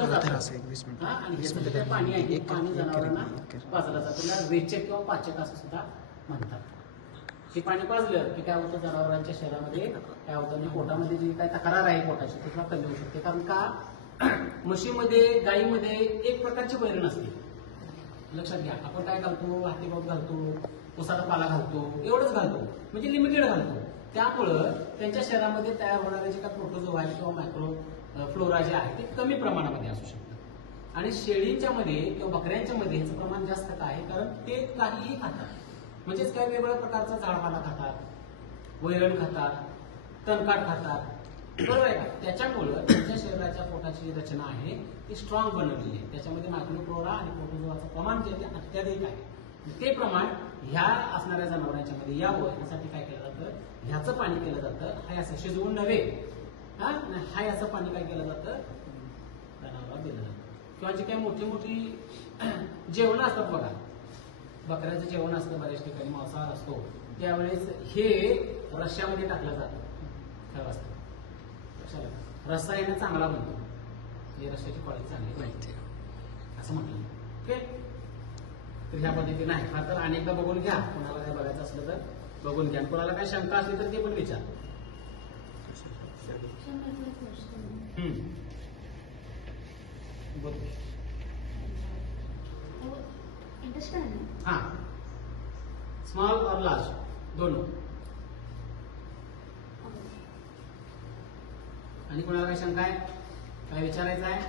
फुटलं जातं आणि हे सगळं ते पाणी आहे पाणी जनावरांना पाजलं जातं. त्याला रेचक किंवा पाचक असं सुद्धा म्हणतात. हे पाणी पाजलं की काय होतं, जनावरांच्या शरीरामध्ये काय होतं म्हणजे पोटामध्ये जी काय तक्रार आहे पोटाची ती सुद्धा कमी होऊ शकते. कारण का म्हशीमध्ये गायीमध्ये एक प्रकारची वैरण असते. लक्षात घ्या, आपण काय घालतो, हातीपात घालतो, उसाचा पाला घालतो, एवढंच घालतो म्हणजे लिमिटेड घालतो. त्यामुळं त्यांच्या शरीरामध्ये तयार होणारे जे काय प्रोटोझोआ आहे किंवा मायक्रो फ्लोरा जे आहे ते कमी प्रमाणामध्ये असू शकतं. आणि शेळींच्या मध्ये किंवा बकऱ्यांच्या मध्ये ह्याचं प्रमाण जास्त का आहे, कारण ते काहीही खातात. म्हणजेच काय वेगवेगळ्या प्रकारचा झाडपाला खातात, वैरण खातात, तणकाट खातात, बरोबर आहे का. त्याच्यामुळं त्यांच्या शरीराच्या पोटाची जी रचना आहे ती स्ट्रॉंग बनवलेली आहे. त्याच्यामध्ये मायक्रोफ्लोरा आणि प्रोटोझोआचं प्रमाण जे आहे अत्याधिक आहे. ते प्रमाण ह्या असणाऱ्या जनावरांच्या मध्ये यावं यासाठी काय केलं जातं, ह्याचं पाणी केलं जातं. हाय असं शिजवून नव्हे, हाय असं पाणी काय केलं जातं, जनावरांना दिलं जातं. किंवा जी काही मोठी मोठी जेवण असतात बघा, बकऱ्याचं जेवण असतं बऱ्याच ठिकाणी, मांसाहार असतो, त्यावेळेस हे रश्श्यामध्ये टाकलं जातं. खरं असतं रस्सा येणं चांगला बनतो, हे रश्श्याची क्वालिटी चांगली माहिती असं म्हटलं. ओके, तर ह्या पद्धतीने आहे. हा तर अनेकदा बघून घ्या, कोणाला काय बघायचं असलं तर बघून घ्या. कोणाला काय शंका असली तर ते पण विचार. हा, स्मॉल और लार्ज दोनों. आणि कोणाला काय शंका आहे, काय विचारायचं आहे?